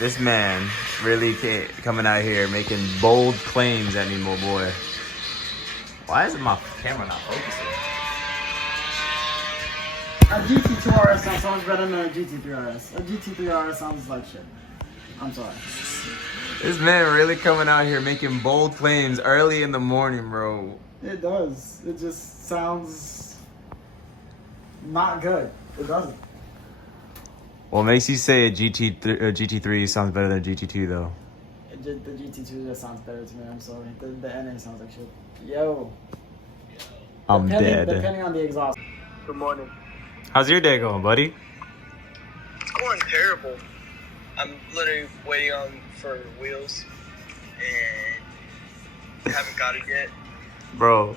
This man really coming out here making bold claims at me, my boy. Why is my camera not focusing? A GT2 RS sounds better than a GT3 RS. A GT3 RS sounds like shit. I'm sorry. This man really coming out here making bold claims early in the morning, bro. It does. It just sounds not good. It doesn't. What makes you say a GT3 sounds better than a GT2 though? The GT2 just sounds better to me. I'm sorry. The NA sounds like shit. Yo. I'm dead. Depending on the exhaust. Good morning. How's your day going, buddy? It's going terrible. I'm literally waiting for wheels and haven't got it yet. Bro,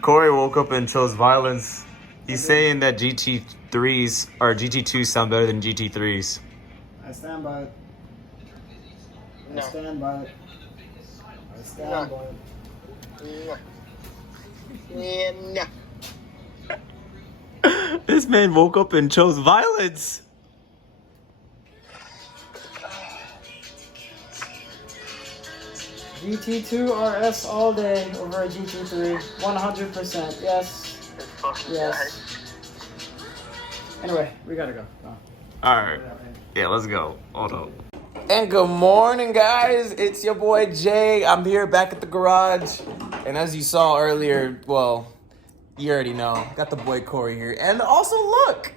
Corey woke up and chose violence. He's saying that GT3s or GT2s sound better than GT3s. I stand by it. No. I stand by it. I stand by it. No. Yeah, no. This man woke up and chose violence. GT2 RS all day over a GT3. 100%. Yes. Yes. Anyway, we gotta go. Alright. Yeah, let's go. Hold on. And good morning, guys. It's your boy Jay. I'm here back at the garage. And as you saw earlier, well, you already know, got the boy Corey here. And also, look,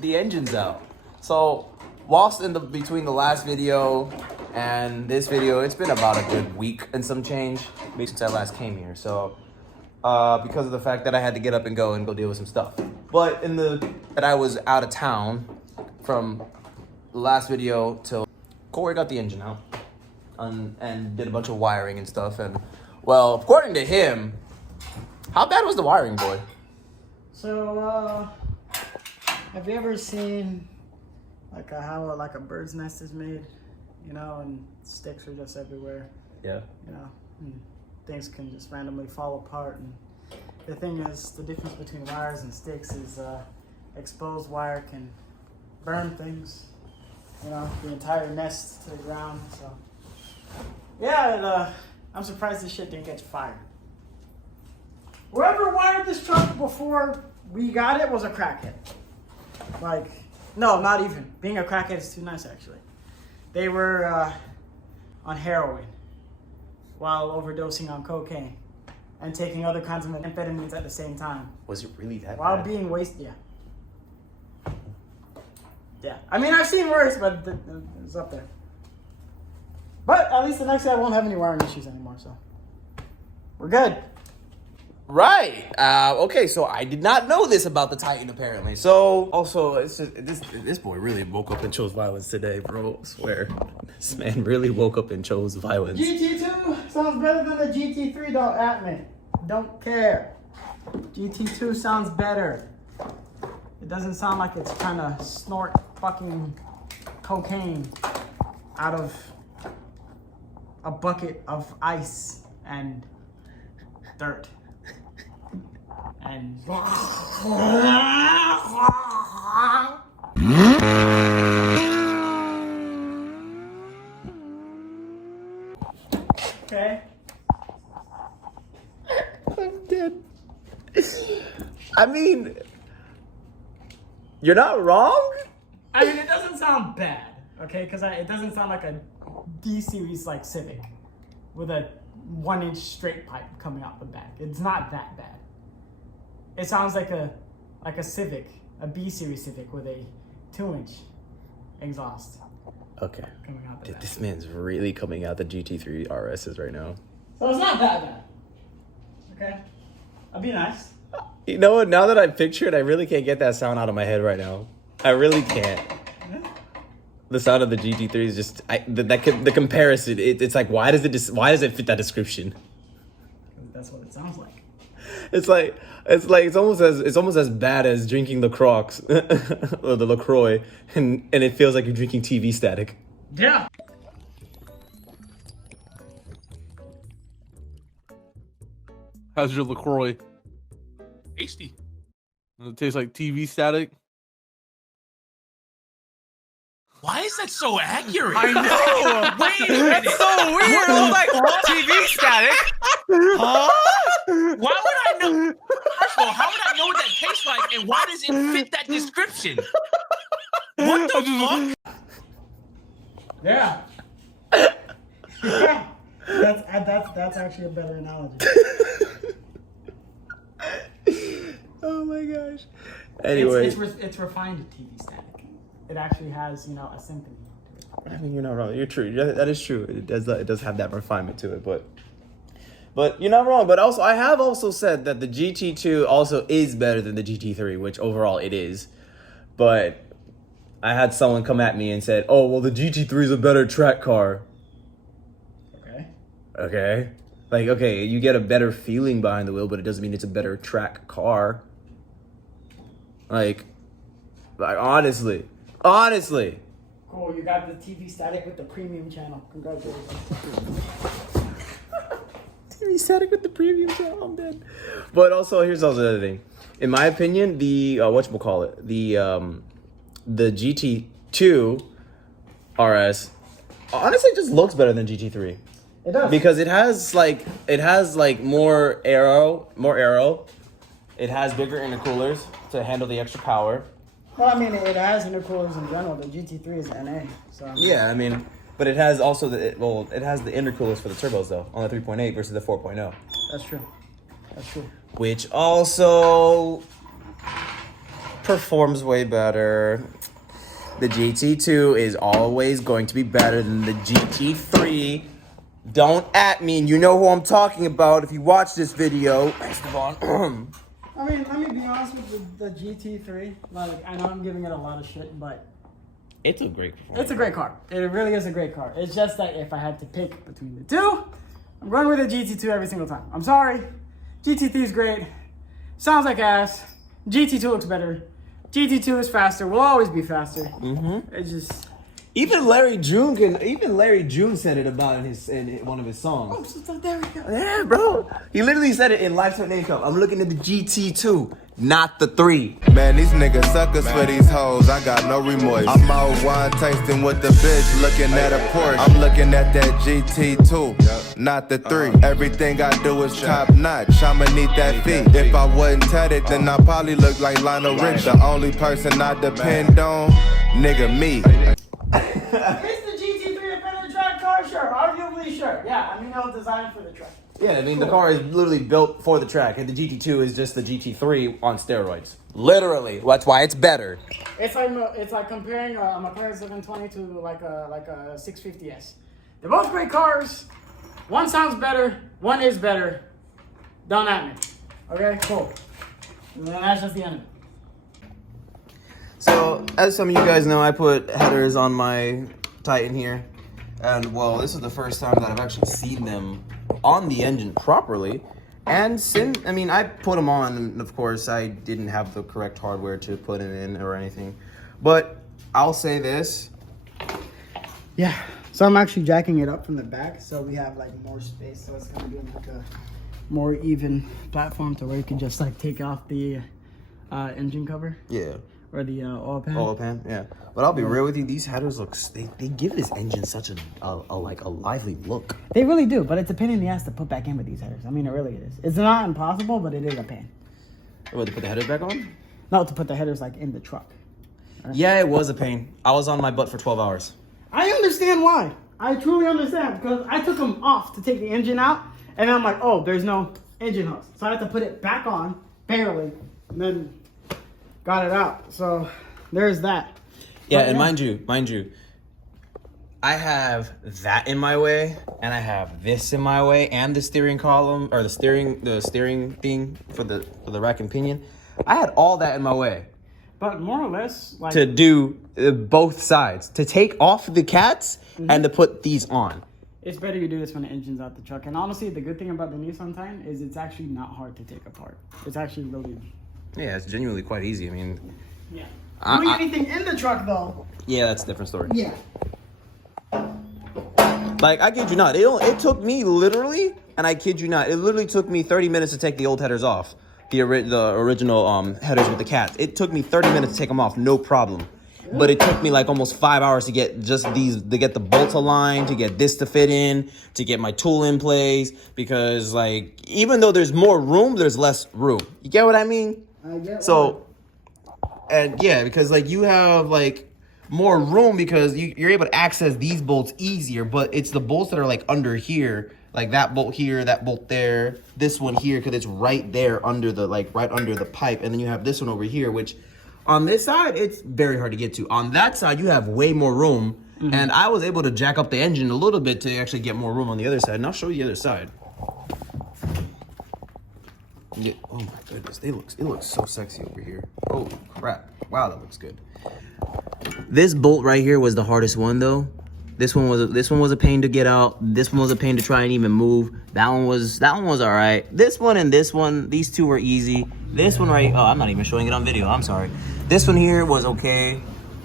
the engine's out. So, whilst between the last video and this video, it's been about a good week and some change since I last came here. So, because of the fact that I had to get up and go deal with some stuff. But that I was out of town from the last video till Corey got the engine out and did a bunch of wiring and stuff. And, well, according to him, how bad was the wiring, boy? So, have you ever seen how a bird's nest is made? You know, and sticks are just everywhere. Yeah. You know, and things can just randomly fall apart. And the thing is, the difference between wires and sticks is exposed wire can burn things. You know, the entire nest to the ground. So, yeah, I'm surprised this shit didn't catch fire. Whoever wired this truck before we got it was a crackhead. No, not even. Being a crackhead is too nice, actually. They were on heroin while overdosing on cocaine and taking other kinds of amphetamines at the same time. Was it really that while bad? Being wasted, yeah. Yeah. I mean, I've seen worse, but it's up there. But at least the next day I won't have any wiring issues anymore, so we're good. Right. Okay, so I did not know this about the Titan, apparently. So, also, it's just, this boy really woke up and chose violence today, bro. I swear. This man really woke up and chose violence. GT2 sounds better than the GT3, don't at me. Don't care. GT2 sounds better. It doesn't sound like it's trying to snort fucking cocaine out of a bucket of ice and dirt. And okay. I'm dead. I mean, you're not wrong. I mean, it doesn't sound bad, okay? Because it doesn't sound like a D-series like Civic with a 1-inch straight pipe coming out the back. It's not that bad. It sounds like a Civic, a B-series Civic with a 2-inch exhaust. Okay. Coming out the back. This man's really coming out the GT3 RSs right now. So it's not that bad. Okay? I'll be nice. You know what? Now that I picture it, I really can't get that sound out of my head right now. I really can't. Yeah. The sound of the GT3 is just the comparison. It's like, why does it fit that description? That's what it sounds like. It's almost as bad as drinking the Crocs or the LaCroix, and it feels like you're drinking TV static. Yeah. How's your LaCroix? Tasty. Does it taste like TV static? Why is that so accurate? I know. Wait a minute. That's so weird. I was like, TV static. Huh? Why would I know? First of all, how would I know what that tastes like, and why does it fit that description? What the fuck? Yeah. Yeah. That's actually a better analogy. Oh my gosh. Anyway, It's refined TV static. It actually has, a symphony. I mean, you're not wrong. You're true. That is true. It does have that refinement to it, but you're not wrong. But also, I have also said that the GT2 also is better than the GT3, which overall it is. But I had someone come at me and said, "Oh, well, the GT3 is a better track car." Okay. Like, okay, you get a better feeling behind the wheel, but it doesn't mean it's a better track car. Like honestly. Cool, you got the TV static with the premium channel. Congratulations. TV static with the premium channel, I'm dead. But also, here's also the other thing. In my opinion, the the GT2 RS honestly just looks better than GT3. It does. Because it has more aero. It has bigger intercoolers to handle the extra power. Well, I mean, it has intercoolers in general. The GT3 is NA, so. Yeah, I mean, but it has also it has the intercoolers for the turbos though on the 3.8 versus the 4.0. That's true. Which also performs way better. The GT2 is always going to be better than the GT3. Don't at me, and you know who I'm talking about if you watch this video. Esteban. I mean, let me be honest with the GT3. Like, I know I'm giving it a lot of shit, but It's a great performance. it's a great car. It really is a great car. It's just that if I had to pick between the two, I'm going with the GT2 every single time. I'm sorry. GT3 is great. Sounds like ass. GT2 looks better. GT2 is faster. Will always be faster. Mm-hmm. It just. Even Larry June said it about in one of his songs. Oh, so there we go. Yeah, bro. He literally said it in Lifetime Income. I'm looking at the GT2, not the 3. Man, these niggas suckers for these hoes. I got no remorse. I'm out wine tasting with the bitch, looking at a Porsche. I'm looking at that GT2, not the 3. Everything I do is top notch. I'ma need that fee. If I wasn't tatted, then I probably look like Lionel Rich. The only person I depend on, nigga, me. Is the GT3 a better track car? Sure. Arguably, sure. Yeah, I mean, it was designed for the track. Yeah, I mean, the car is literally built for the track, and the GT2 is just the GT3 on steroids. Literally. That's why it's better. It's like comparing a McLaren 720 to like a 650S. They're both great cars. One sounds better. One is better. Don't at me. Okay, cool. And then that's just the end of it. So, as some of you guys know, I put headers on my Titan here. And, well, this is the first time that I've actually seen them on the engine properly. And I put them on, and of course, I didn't have the correct hardware to put them in or anything. But I'll say this. Yeah. So I'm actually jacking it up from the back, so we have like more space. So it's gonna be like a more even platform to where you can just like take off the engine cover. Yeah. Or the oil pan. Oil pan, yeah. But I'll be real with you, these headers they give this engine such a lively look. They really do, but it's a pain in the ass to put back in with these headers. I mean, it really is. It's not impossible, but it is a pain. What, to put the headers back on? No, to put the headers like in the truck. Yeah, it was a pain. I was on my butt for 12 hours. I understand why. I truly understand, because I took them off to take the engine out, and I'm like, oh, there's no engine hose. So I had to put it back on, barely, and then got it out. So there's that. Yeah, and mind you, I have that in my way, and I have this in my way, and the steering column, or the steering thing for the rack and pinion. I had all that in my way. But more or less, like, to do both sides, to take off the cats and to put these on. It's better you do this when the engine's out the truck. And honestly, the good thing about the Nissan Titan is it's actually not hard to take apart. It's actually really... Yeah, it's genuinely quite easy. I mean... Yeah. Doing anything in the truck, though... Yeah, that's a different story. Yeah. Like, I kid you not, it took me literally, and I kid you not, it literally took me 30 minutes to take the old headers off. The original headers with the cats. It took me 30 minutes to take them off, no problem. but it took me like almost 5 hours to get just these, to get the bolts aligned, to get this to fit in, to get my tool in place, because like, even though there's more room, there's less room. You get what I mean? I get So, and yeah, because like you have like more room because you're able to access these bolts easier, but it's the bolts that are like under here, like that bolt here, that bolt there, this one here, because it's right there under the, like right under the pipe. And then you have this one over here, which on this side, it's very hard to get to. On that side, you have way more room. And I was able to jack up the engine a little bit to actually get more room on the other side. And I'll show you the other side. Yeah. Oh my goodness, it looks so sexy over here. Oh crap! Wow, that looks good. This bolt right here was the hardest one though. This one was a pain to get out. This one was a pain to try and even move. That one was all right. This one and this one, these two were easy. This one right, oh, I'm not even showing it on video. I'm sorry. This one here was okay.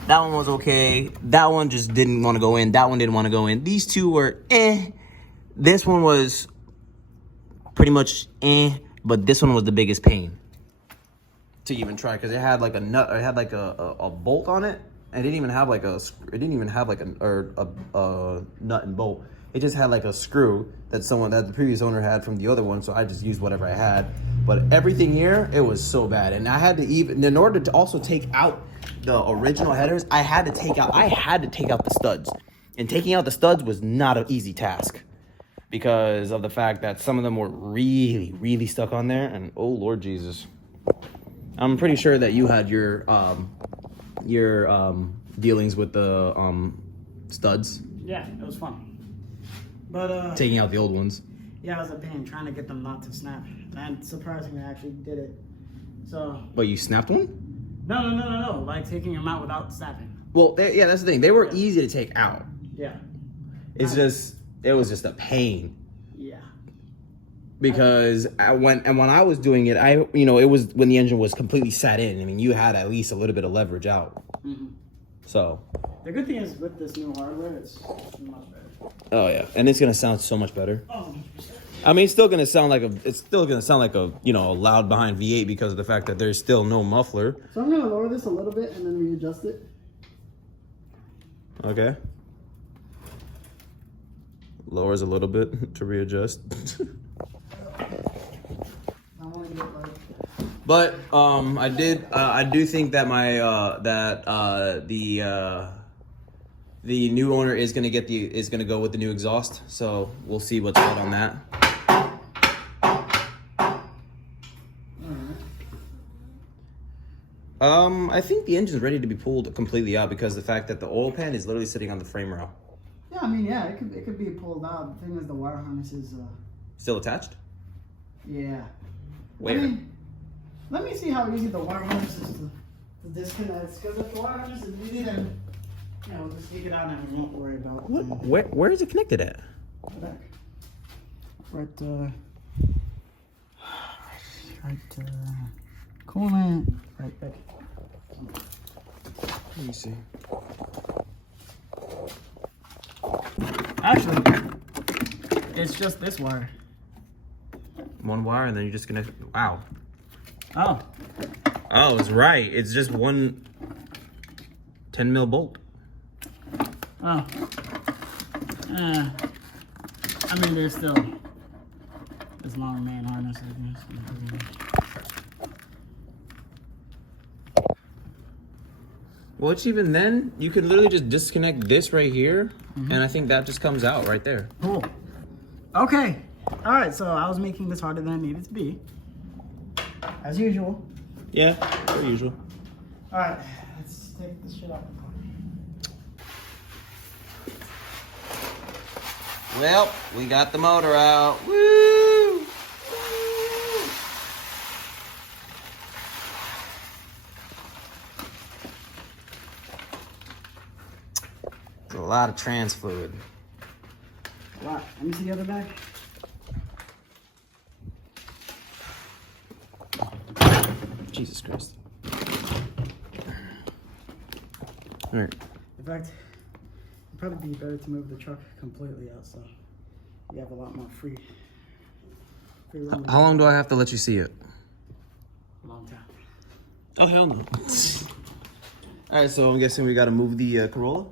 That one was okay. That one just didn't want to go in. That one didn't want to go in. These two were eh. This one was pretty much eh. But this one was the biggest pain to even try because it had like a nut, or it had like a bolt on it, and it didn't even have like a nut and bolt. It just had like a screw that the previous owner had from the other one, so I just used whatever I had. But everything here, it was so bad, and I had to even, in order to also take out the original headers, I had to take out the studs, and taking out the studs was not an easy task, because of the fact that some of them were really, really stuck on there, and oh Lord Jesus. I'm pretty sure that you had your dealings with the studs. Yeah, it was fun. But taking out the old ones. Yeah, it was a pain trying to get them not to snap. And surprisingly, I actually did it. So. But you snapped one? No. Like taking them out without snapping. Well, yeah, that's the thing. They were easy to take out. Yeah. It was just a pain. Yeah. Because when I was doing it, it was when the engine was completely sat in. I mean, you had at least a little bit of leverage out. Mm-hmm. So. The good thing is with this new hardware, it's much better. Oh yeah, and it's gonna sound so much better. Oh. I mean, it's still gonna sound like a loud behind V8 because of the fact that there's still no muffler. So I'm gonna lower this a little bit and then readjust it. Okay. Lowers a little bit to readjust. But I do think that the new owner is gonna go with the new exhaust. So we'll see what's what on that. I think the engine's ready to be pulled completely out because the fact that the oil pan is literally sitting on the frame rail. Yeah, I mean, yeah, it could be pulled out. The thing is, the wire harness is still attached? Yeah. Where? Let me see how easy the wire harness is to disconnect. Because if the wire harness is easy, then we'll just take it out and we won't worry about it. Where is it connected at? Back. Right, coolant. Right back. Let me see. Actually, it's just this wire. One wire and then you just connect. Wow. Oh. Oh, it's right. It's just one 10 mil bolt. Oh. I mean, there's still this long main harness. Well, it's even then, you can literally just disconnect this right here, and I think that just comes out right there. Cool. Okay. All right, so I was making this harder than it needed to be. As usual. Yeah, per usual. All right, let's take this shit out. Well, we got the motor out. Woo! A lot of trans fluid. Wow, let me see the other bag. Jesus Christ. All right. In fact, it'd probably be better to move the truck completely out so you have a lot more free room. How long do I have to let you see it? A long time. Oh, hell no. All right, so I'm guessing we got to move the Corolla.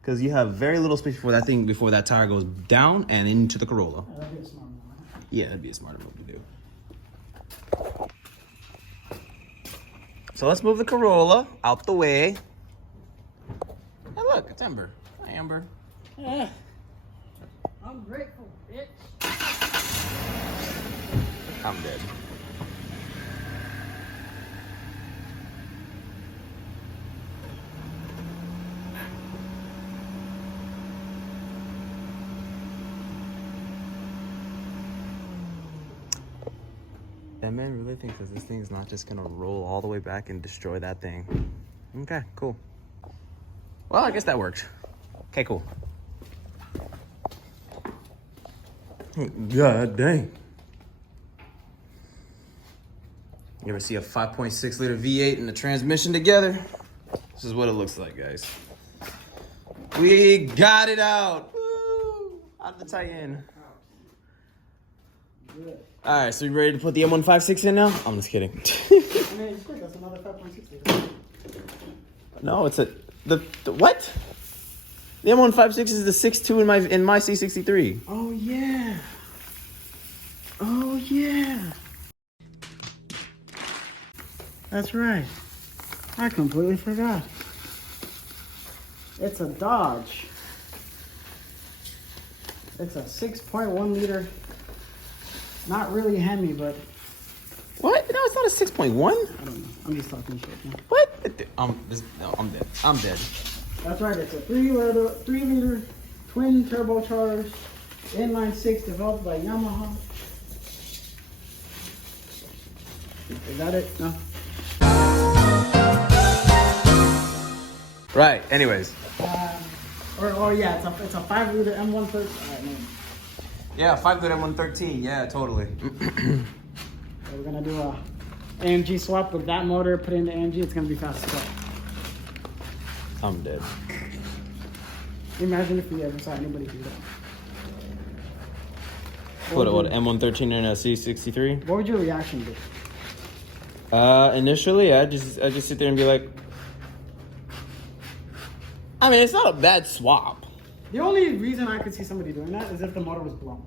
Because you have very little space before that tire goes down and into the Corolla. Yeah, that'd be a smart move. Yeah, that'd be a smarter move to do. So let's move the Corolla out the way. Hey, look, it's Ember. Hi, Amber. Yeah. I'm grateful, bitch. I'm dead. That man really thinks that this thing's not just gonna roll all the way back and destroy that thing. Okay, cool. Well, I guess that worked. Okay, cool. God dang. You ever see a 5.6 liter V8 and the transmission together? This is what it looks like, guys. We got it out. Woo! Out of the tie-in. Good. All right, so you ready to put the M156 in now? I'm just kidding. I mean, it's good. That's another 5.6. No, it's the what? The M156 is the 6.2 in my C63. Oh yeah. Oh yeah. That's right. I completely forgot. It's a Dodge. It's a 6.1 liter. Not really Hemi, but What? No, it's not a 6.1. I don't know. I'm just talking shit now. What? I'm dead. I'm dead. That's right. It's a 3 liter twin turbocharged inline 6 developed by Yamaha. Is that it? No. Right. Anyways. Yeah, it's a 5 liter M130. All right, no. Yeah, 5 liter M113. Yeah, totally. So we're gonna do a AMG swap with that motor. Put in the AMG. It's gonna be fast as fuck. I'm dead. Imagine if we ever saw anybody do that. What M113 and a C63? What would your reaction be? Initially, I just sit there and be like, I mean, it's not a bad swap. The only reason I could see somebody doing that is if the motor was blown,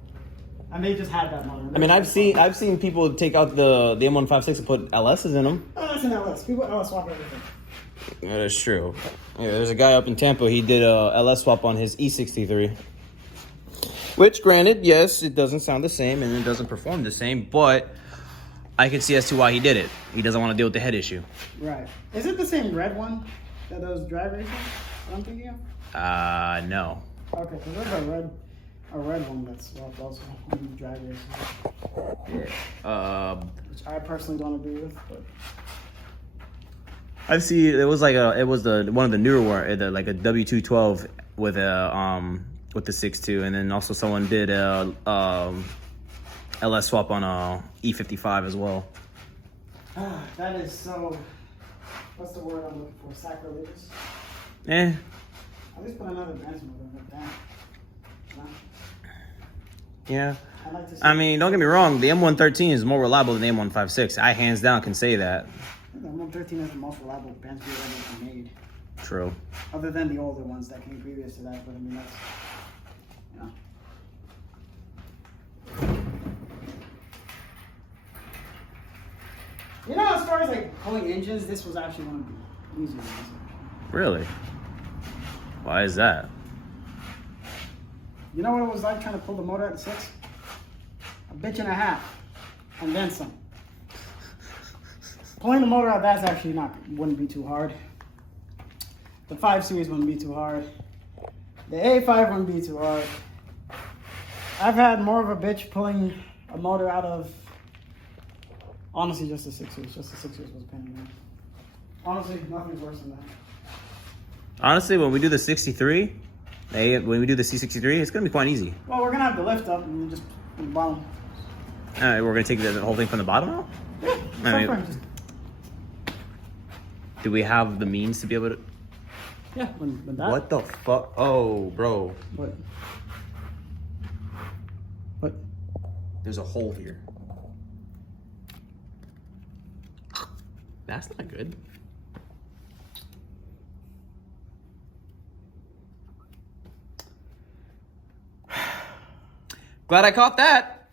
and they just had that motor. I mean, I've seen people take out the M156 and put LSs in them. Oh, that's an LS. People LS swap everything. Yeah, that's true. Yeah, there's a guy up in Tampa. He did a LS swap on his E63. Which, granted, yes, it doesn't sound the same and it doesn't perform the same, but I can see as to why he did it. He doesn't want to deal with the head issue. Right. Is it the same red one that those drag racers? What I'm thinking of? No. Okay, so there's a red one that's swapped also on these drag racers. Which I personally don't agree with, but. I see. It was one of the newer one, like a W212 with the 6.2, and then also someone did a LS swap on a E55 as well. That is so. What's the word I'm looking for? Sacrilegious. Eh. At least put another Benz motor in it. Damn. No. Yeah. I'd like to see. I mean, don't get me wrong. The M113 is more reliable than the M156. I hands down can say that. The M113 is the most reliable Benz motor ever made. True. Other than the older ones that came previous to that, but I mean that's, you know, as far as like pulling engines, this was actually one of the easier ones. Really? Why is that? You know what it was like trying to pull the motor out of the 6? A bitch and a half, and then some. Pulling the motor out, that's actually wouldn't be too hard. The 5 Series wouldn't be too hard. The A5 wouldn't be too hard. I've had more of a bitch pulling a motor out of, honestly, just the 6 Series. Just the 6 Series was a pain in the ass. Honestly, nothing's worse than that. Honestly, when we do the 63, when we do the C63, it's gonna be quite easy. Well, we're gonna have the lift up and just the bottom. All right, we're gonna take the whole thing from the bottom out. Yeah, Just, do we have the means to be able to? yeah, when that. What the fuck? Oh, bro. What? What? There's a hole here. That's not good. Glad I caught that.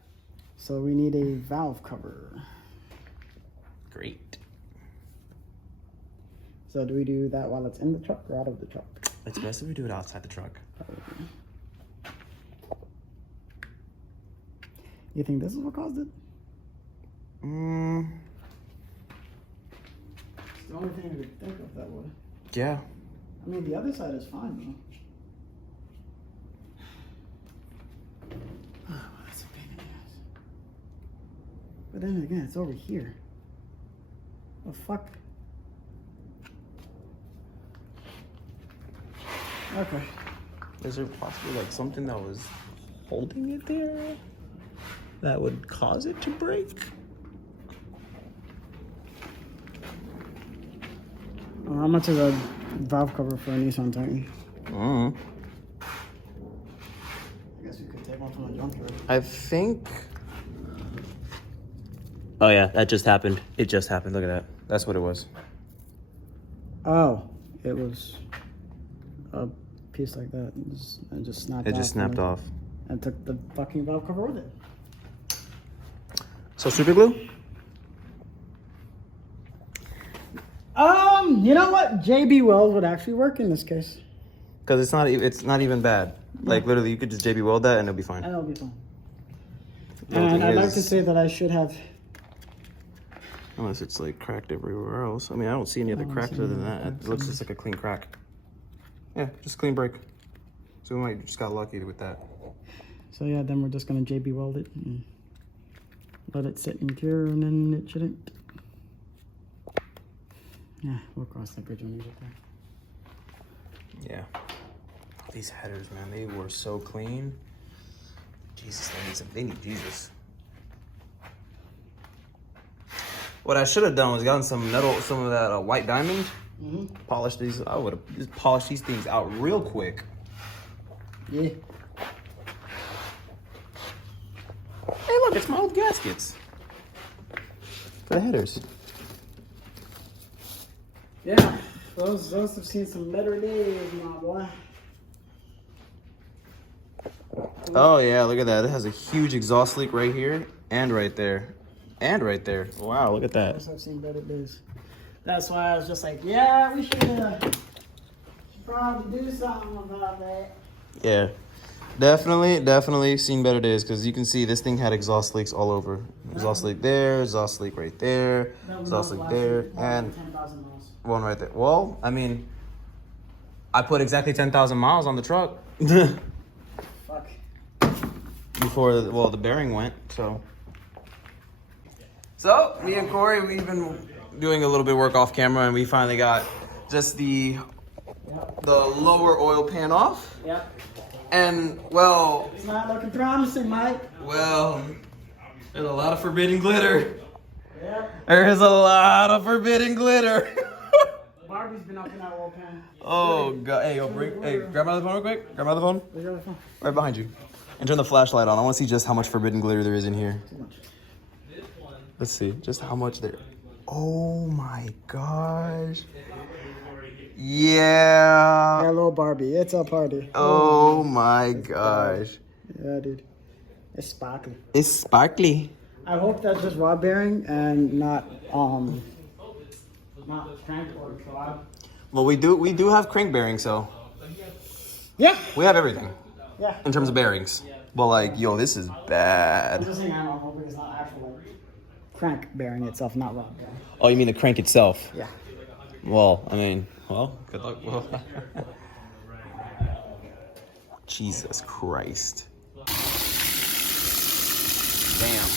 So we need a valve cover. Great. So do we do that while it's in the truck or out of the truck? It's best if we do it outside the truck. You think this is what caused it? Mm, It's the only thing I could think of that would. yeah. I mean, the other side is fine though. Oh, that's a pain in the ass. But then again, it's over here. The fuck? Okay. Is there possibly like something that was holding it there that would cause it to break? How much is a valve cover for a Nissan Titan? I guess we could take one from the junkyard. I think. Oh yeah, that just happened. It just happened. Look at that. That's what it was. Oh, it was a piece like that. It just snapped off. It just snapped off. And took the fucking valve cover with it. So super glue? You know what? JB Wells would actually work in this case. Because it's not even bad. Like literally, you could just JB weld that and it'll be fine. And it'll be fine. The only And thing I'd like to is- say that I should have. Unless it's like cracked everywhere else. I mean, I don't see any other cracks other than that. It looks just like a clean crack. Yeah, just a clean break. So we might just got lucky with that. So yeah, then we're just gonna JB weld it and let it sit and cure, and then it shouldn't. Yeah, we'll cross that bridge when we get there. Yeah. These headers, man, they were so clean. Jesus, they need Jesus. What I should have done was gotten some of that white diamond. Polish these. I would have just polished these things out real quick. Yeah. Hey, look, it's my old gaskets for the headers. Yeah, those have seen some better days, my boy. Oh yeah, look at that. It has a huge exhaust leak right here and right there. And right there. Wow, look at that. Those have seen better days. That's why I was just like, yeah, we should probably do something about that. Yeah. Definitely seen better days, because you can see this thing had exhaust leaks all over. Exhaust leak there, exhaust leak right there, exhaust leak there, and 10,000 miles. one right there. Well, I mean, I put exactly 10,000 miles on the truck Fuck. before, the bearing went, so. So, me and Corey, we've been doing a little bit of work off camera, and we finally got just the lower oil pan off. Yep. And, well, It's not looking promising, Mike. there's a lot of forbidden glitter. Yep. There's a lot of forbidden glitter. Barbie's been up in that oil pan. Oh, God. Hey, grab my other phone real quick. Grab my other phone. Where's your other phone? Right behind you. And turn the flashlight on. I want to see just how much forbidden glitter there is in here. Too much. Let's see. Just how much there. Oh, my gosh. Yeah. Hello, Barbie. It's a party. Oh, my gosh. Yeah, dude. It's sparkly. It's sparkly. I hope that's just rod bearing and not crank or rod. Well, we do have crank bearings, so Yeah. we have everything Yeah. in terms of bearings. But like, yo, this is I'm bad. just saying I'm hoping it's not actual crank bearing itself, not rod bearing. Oh, you mean the crank itself? Yeah. Well, I mean, good luck. Well, Jesus Christ. Damn.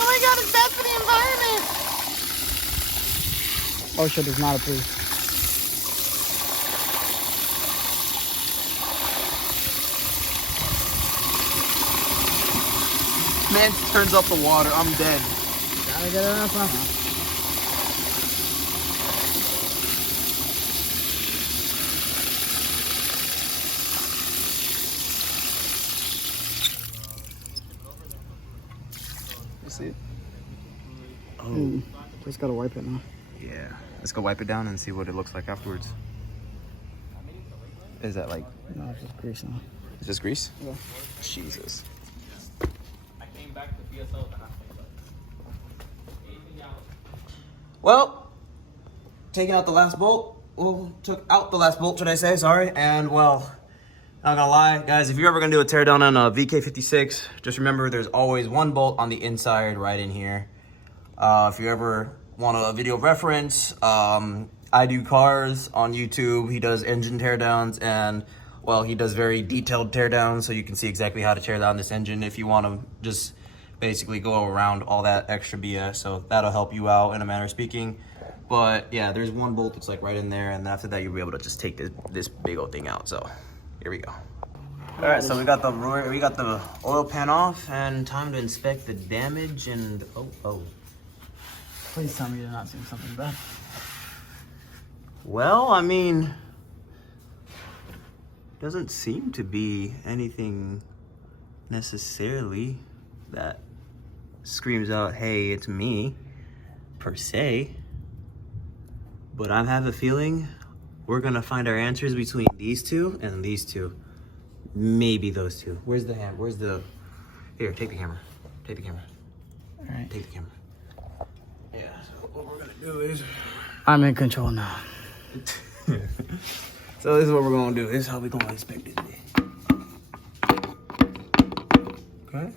Oh my god, it's bad for the environment. OSHA does not approve. Man turns up the water. I'm dead. Gotta get it on somehow. You see it? Just gotta wipe it now. Yeah. Let's go wipe it down and see what it looks like afterwards. Is that like? No, it's just grease now. Is this grease? Yeah. Jesus. I came back to BSL and I Well, taking out the last bolt. Well, took out the last bolt, should I say? Sorry. And well, not gonna lie, guys. If you're ever gonna do a teardown on a VK56, just remember there's always one bolt on the inside, right in here. If you ever want a video reference, I do cars on YouTube. He does engine teardowns, and well, he does very detailed teardowns, so you can see exactly how to tear down this engine if you want to just basically go around all that extra BS. So that'll help you out in a manner of speaking. But yeah, there's one bolt that's like right in there, and after that you'll be able to just take this big old thing out. So here we go. All right, so we got the oil pan off, and time to inspect the damage. And oh. Please tell me you're not seeing something bad. Well, I mean, doesn't seem to be anything necessarily that screams out, "Hey, it's me," per se. But I have a feeling we're gonna find our answers between these two and these two. Maybe those two. Where's the hand? Where's the... Here, take the camera. Take the camera. All right. Take the camera. Yeah, so what we're gonna do is... I'm in control now. So this is what we're gonna do. This is how we're gonna inspect this thing. Okay.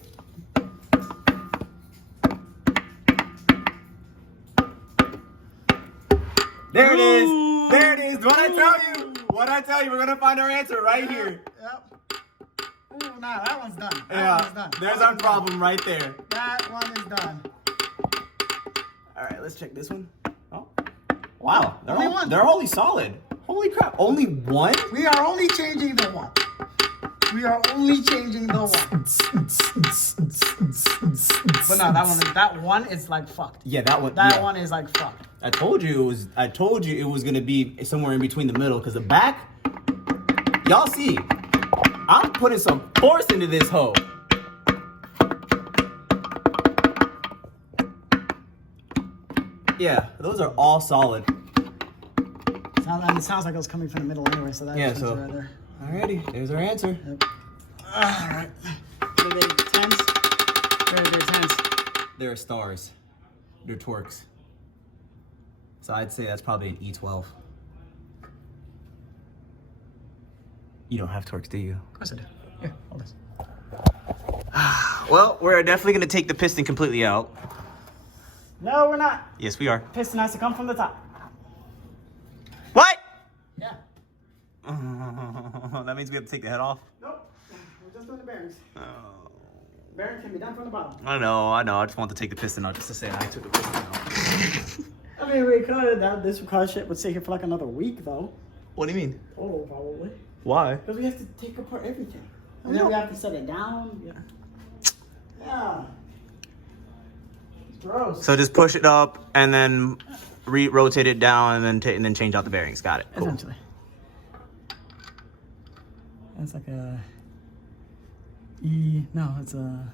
There it is. There it is. What I tell you? What I tell you? We're gonna find our answer right here. Yep. Ooh, nah, that one's done. Yeah. That one's done. There's our problem right there. That one is done. All right, let's check this one. Oh. Wow. Only They're only solid. Holy crap. Only one? We are only changing the one. We are only changing the one. But no, that one is like fucked. Yeah, that one. That one is like fucked. I told you it was gonna be somewhere in between the middle, because the back, y'all see, I'm putting some force into this hoe. Yeah, those are all solid. And it sounds like it was coming from the middle anyway, so that is right there. Alrighty, there's our answer. Yep. Alright. Are they tens? They're tens. They're stars. They're torques. So I'd say that's probably an E12. You don't have torques, do you? Of course I do. Here, hold this. Well, we're definitely gonna take the piston completely out. No, we're not. Yes, we are. Piston has to come from the top. What? Yeah. That means we have to take the head off? Nope. We're just doing the bearings. Oh. Bearing can be done from the bottom. I know. I just want to take the piston out just to say I took the piston out. I mean, we could. This car shit would stay here for like another week, though. What do you mean? Oh, probably. Why? Because we have to take apart everything. And then we have to set it down. Yeah. It's gross. So just push it up and then rotate it down and then change out the bearings. Got it. Cool. Essentially. It's like a E. No, it's a.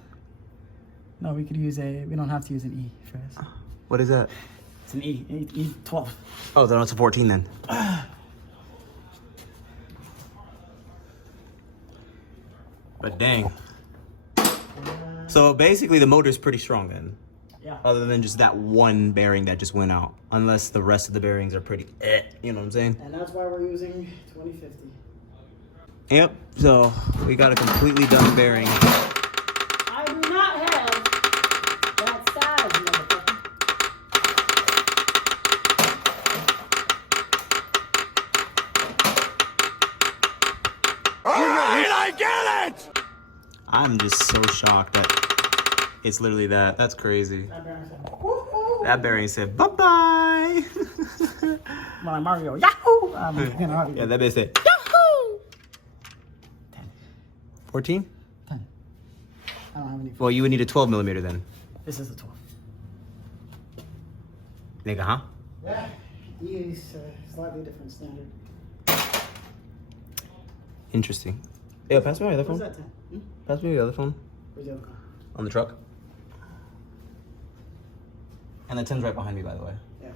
No, we could use a. We don't have to use an E for this. What is that? It's an E. E12. Oh, then it's a 14 then. But dang. So basically the motor's pretty strong then. Yeah. Other than just that one bearing that just went out. Unless the rest of the bearings are pretty you know what I'm saying? And that's why we're using 2050. Yep, so we got a completely done bearing. I do not have that size, motherfucker. Alright, I get it! I'm just so shocked that it's literally that. That's crazy. That bearing said, woohoo! That bearing said, bye-bye. Well, like Mario, yahoo! Yeah, that bitch said, yahoo! 14? 10. I don't have any. Well, you would need a 12 millimeter then. This is a 12. Nigga, huh? Yeah. E is slightly different standard. Interesting. Yeah, pass me my other phone. Where's that 10? Hmm? Pass me the other phone. Where's the other car? On the truck. And the 10's right behind me, by the way. Yeah.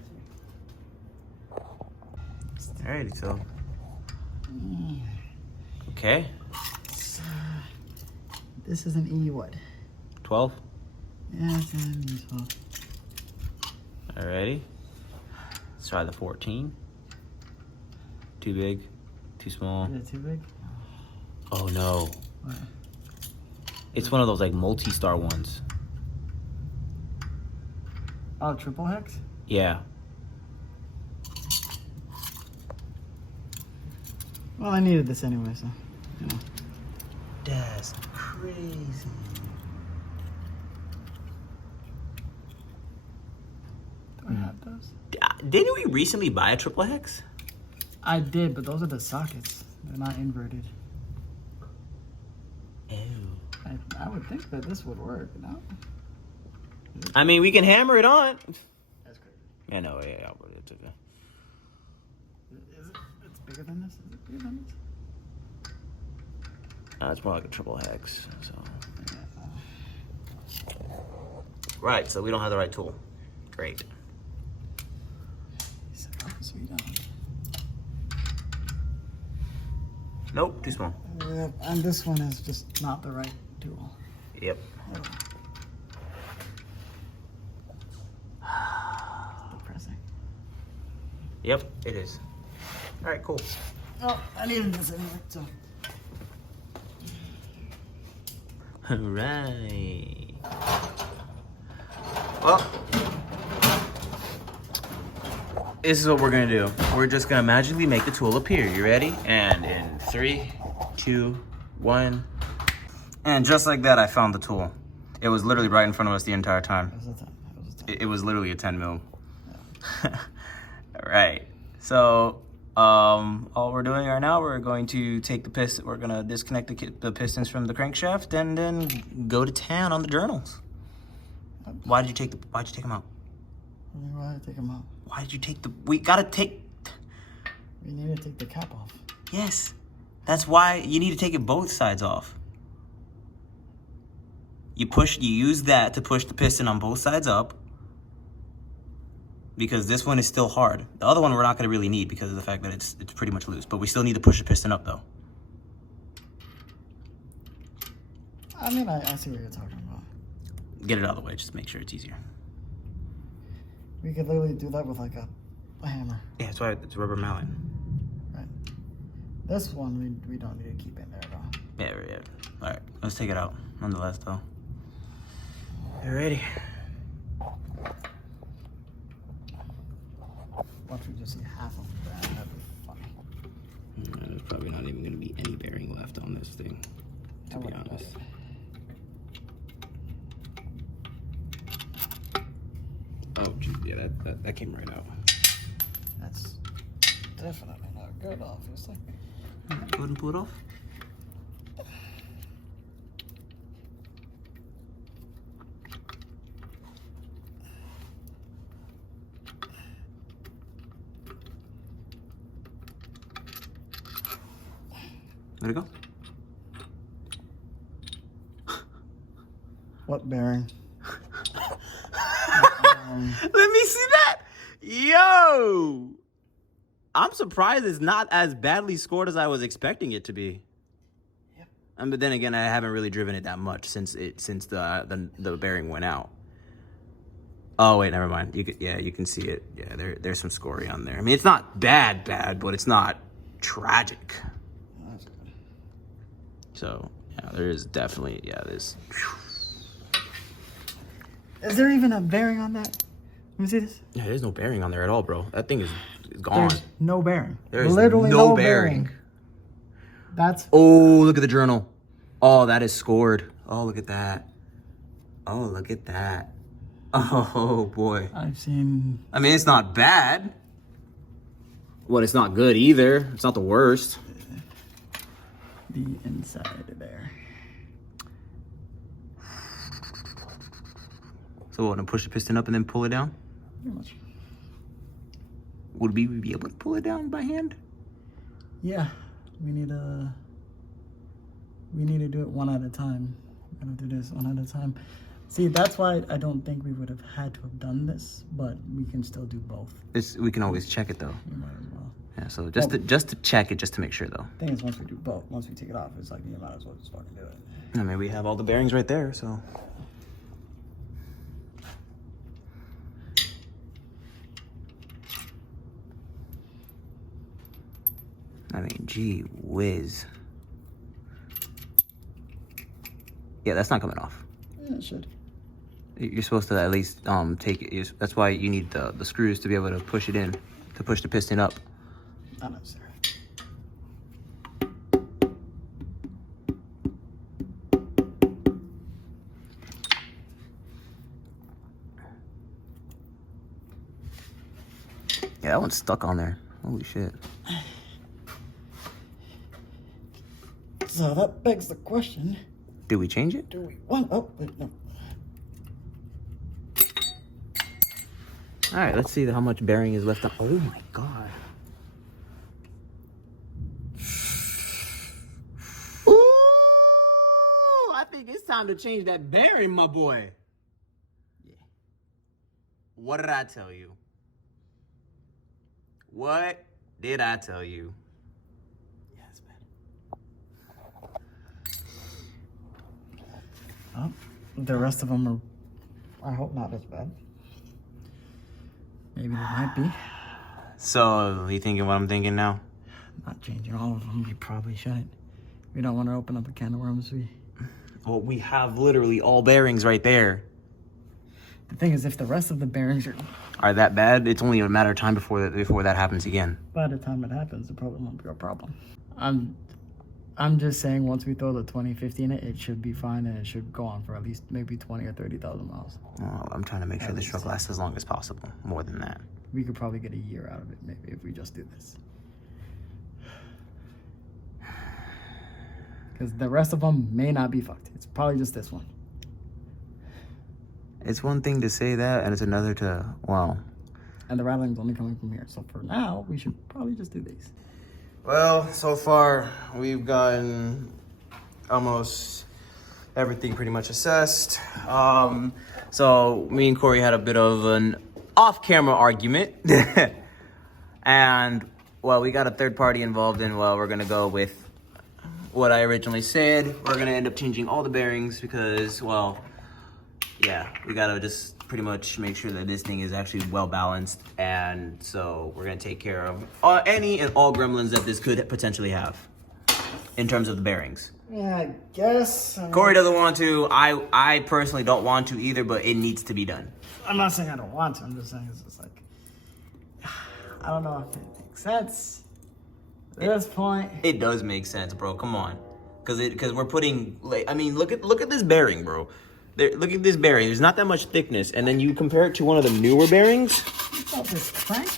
Alrighty, so. Okay. This is an E what? 12. Yeah, it's an E 12. Alrighty. Let's try the 14. Too big. Too small. Is it too big? Oh no. What? It's one of those like multi-star ones. Oh, triple hex? Yeah. Well, I needed this anyway, so. You know. That's crazy. Do I have those? Didn't we recently buy a triple hex? I did, but those are the sockets. They're not inverted. Ew. I would think that this would work, no? I mean, we can hammer it on. That's crazy. Yeah, no, yeah, but it's okay. Is it? It's bigger than this? Is it bigger than this? It's more like a triple hex, so. Right, so we don't have the right tool. Great. So we don't. Nope, too small. And this one is just not the right tool. Yep. Depressing. Yep, it is. All right, cool. Oh, I needed this anyway, so. All right. Well, this is what we're gonna do. We're just gonna magically make the tool appear. You ready? And in 3, 2, 1. And just like that, I found the tool. It was literally right in front of us the entire time. It was literally a 10 mil. Yeah. All right. So all we're doing right now, we're going to take the piston. We're gonna disconnect the pistons from the crankshaft and then go to town on the journals. Why'd you take them out? Why did I take them out? Why did you take the? We gotta take. We need to take the cap off. Yes, that's why you need to take it both sides off. You use that to push the piston on both sides up. Because this one is still hard. The other one we're not gonna really need because of the fact that it's pretty much loose. But we still need to push the piston up though. I mean, I see what you're talking about. Get it out of the way, just make sure it's easier. We could literally do that with like a hammer. Yeah, that's why it's a rubber mallet. Right. This one we don't need to keep in there at all. Yeah. All right, let's take it out. Nonetheless, though. You ready? Once we just see half of that, that'd be funny. There's probably not even going to be any bearing left on this thing, to be honest. Oh, geez, yeah, that came right out. That's definitely not good, obviously. Go ahead and pull it off. Let it go. What bearing? Let me see that. Yo, I'm surprised it's not as badly scored as I was expecting it to be. Yep. But then again, I haven't really driven it that much since the bearing went out. Oh wait, never mind. You can see it. Yeah, there's some scoria on there. I mean, it's not bad, but it's not tragic. That's good. So yeah, there is definitely there's. Is there even a bearing on that? Let me see this. Yeah, there's no bearing on there at all, bro. That thing is gone. There's no bearing. There's literally no bearing. That's. Oh, look at the journal. Oh, that is scored. Oh, look at that. Oh, look at that. Oh, boy. I've seen. I mean, it's not bad. Well, it's not good either. It's not the worst. The inside there. So what, to push the piston up and then pull it down? Pretty much. Would we be able to pull it down by hand? Yeah. We need to do it one at a time. We're gonna do this one at a time. See, that's why I don't think we would have had to have done this, but we can still do both. We can always check it though. You might as well. Yeah, so just to check it, just to make sure though. Thing is, once we do both, once we take it off, it's like you might as well just fucking do it. I mean, we have all the bearings right there, so. I mean, gee whiz. Yeah, that's not coming off. Yeah, it should. You're supposed to at least take it. That's why you need the screws to be able to push it in, to push the piston up. Not necessary. Yeah, that one's stuck on there. Holy shit. So that begs the question. Did we change it? Do we want... Oh, wait, no. All right, let's see how much bearing is left on. Oh my God. Ooh, I think it's time to change that bearing, my boy. Yeah. What did I tell you? What did I tell you? Yeah, it's bad. Oh, the rest of them are, I hope, not as bad. Maybe they might be. So, you thinking what I'm thinking now? Not changing all of them. We probably shouldn't. We don't want to open up a can of worms. Well, we have literally all bearings right there. The thing is, if the rest of the bearings are that bad, it's only a matter of time before that happens again. By the time it happens, it probably won't be a problem. I'm just saying, once we throw the 2050 in it, it should be fine, and it should go on for at least maybe 20 or 30,000 miles. Well, I'm trying to make sure this truck lasts as long as possible. More than that. We could probably get a year out of it, maybe, if we just do this. Because the rest of them may not be fucked. It's probably just this one. It's one thing to say that, and it's another to, wow. And the rattling's only coming from here. So for now, we should probably just do these. Well, so far, we've gotten almost everything pretty much assessed. So me and Corey had a bit of an off-camera argument. And, well, we got a third party involved in, well, we're gonna go with what I originally said. We're gonna end up changing all the bearings because, well, yeah, we gotta just pretty much make sure that this thing is actually well balanced, and so we're gonna take care of any and all gremlins that this could potentially have in terms of the bearings. Yeah, I guess. Corey doesn't want to. I personally don't want to either, but it needs to be done. I'm not saying I don't want to. I'm just saying it's just like, I don't know if it makes sense at this point. It does make sense, bro. Come on, because we're putting, like, I mean, look at this bearing, bro. Look at this bearing. There's not that much thickness, and then you compare it to one of the newer bearings. You felt this crank?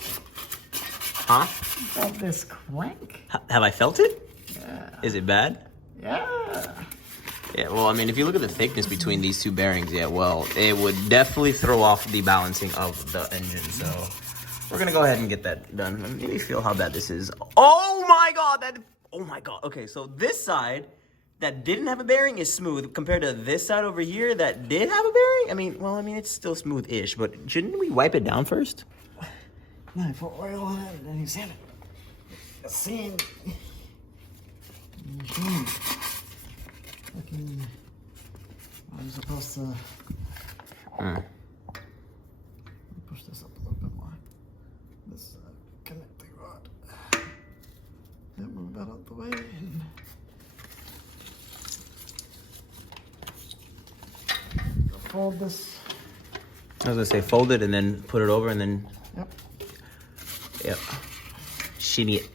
Huh? You felt this crank? Have I felt it? Yeah. Is it bad? Yeah. Yeah, well, I mean, if you look at the thickness between these two bearings, yeah, well, it would definitely throw off the balancing of the engine, so we're gonna go ahead and get that done. Let me feel how bad this is. Oh my God, oh my God. Okay, so this side that didn't have a bearing is smooth compared to this side over here that did have a bearing. I mean, well, it's still smooth-ish, but shouldn't we wipe it down first? No, I put oil on it and then you sand it. Sand. Fucking. I'm supposed to push this up a little bit more. This connecting rod. Then move that out the way. And fold this. I was gonna say fold it and then put it over and then. Yep. Shimmy it.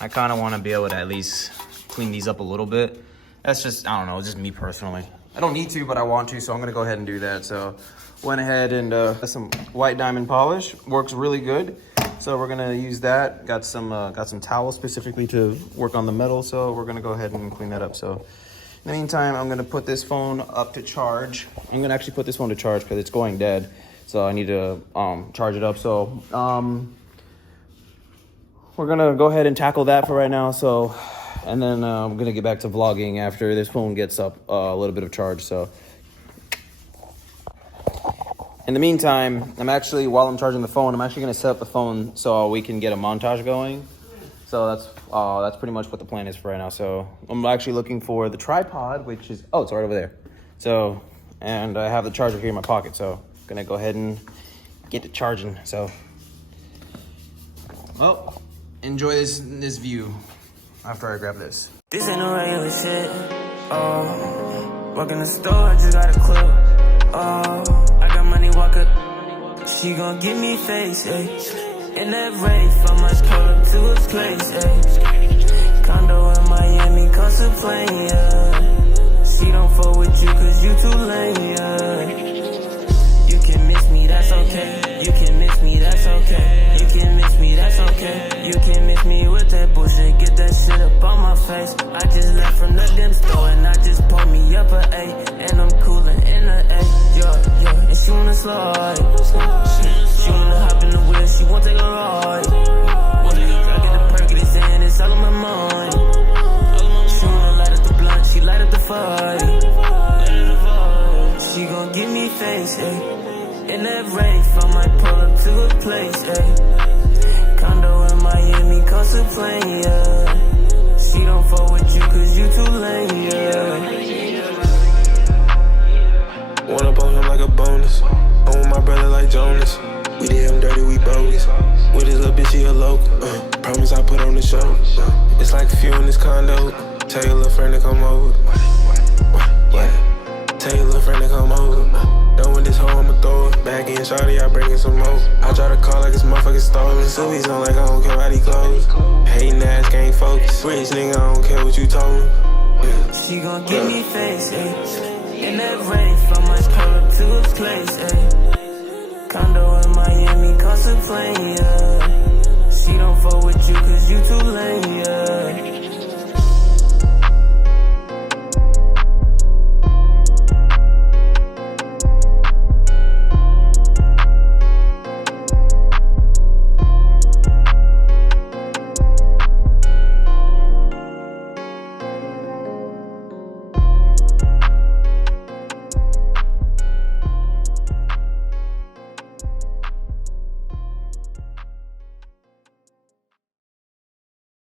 I kind of want to be able to at least clean these up a little bit. That's just, I don't know, just me personally. I don't need to, but I want to, so I'm gonna go ahead and do that. So went ahead and some white diamond polish. Works really good. So we're gonna use that. Got some towels specifically to work on the metal, so we're gonna go ahead and clean that up. So in the meantime, I'm gonna put this phone up to charge. I'm gonna actually put this phone to charge because it's going dead. So I need to charge it up. So we're gonna go ahead and tackle that for right now. So and then I'm gonna get back to vlogging after this phone gets up a little bit of charge. So in the meantime, while I'm charging the phone, I'm actually gonna set up the phone so we can get a montage going. So that's pretty much what the plan is for right now. So I'm actually looking for the tripod, which is, oh, it's right over there. So, and I have the charger here in my pocket. So I'm gonna go ahead and get it charging. So, well, enjoy this view after I grab this. This ain't no regular shit. Oh, work in the store, I just got a clip. Oh, I got money, walk up. She gon' give me face, ayy. In that race, I might pull up to a place, ayy. Condo in Miami, cost a plane, yeah. She don't fuck with you cause you too lame, yeah. You can miss me, that's okay. You can miss me, that's okay. You can miss me, that's okay. You can miss me with that bullshit, get that shit up on my face. I just left from the damn store and I just pulled me up a A. And I'm coolin' in the A, yeah. And she wanna slide. She wanna hop in the wheel, she won't take a ride. I get the perk, get his hand, it's all on my mind. She wanna light up the blunt, she light up the fight. She gon' give me face, ayy. In that race, I might pull up to a place, ayy. Condo in Miami, cost a plane, yeah. She don't fuck with you cause you too lame, yeah. One up on him like a bonus. I'm with my brother like Jonas. We did him dirty, we bogus. With his little bitch, he a local. Promise I put on the show. It's like a few in this condo. Tell your little friend to come over. Yeah. Tell your little friend to come over. Done with this hoe, I'ma throw it back in. Shawty, I bring in some more. I try to call like it's motherfucking stolen. Subies on like I don't care about these clothes. Hating ass can't focus. Rich nigga, I don't care what you told me. Yeah. She gon' give me face, ayy. In that race, I might pull up to a place, ayy. Condo in Miami, cost a plane, yeah. She don't fuck with you cause you too lame, yeah.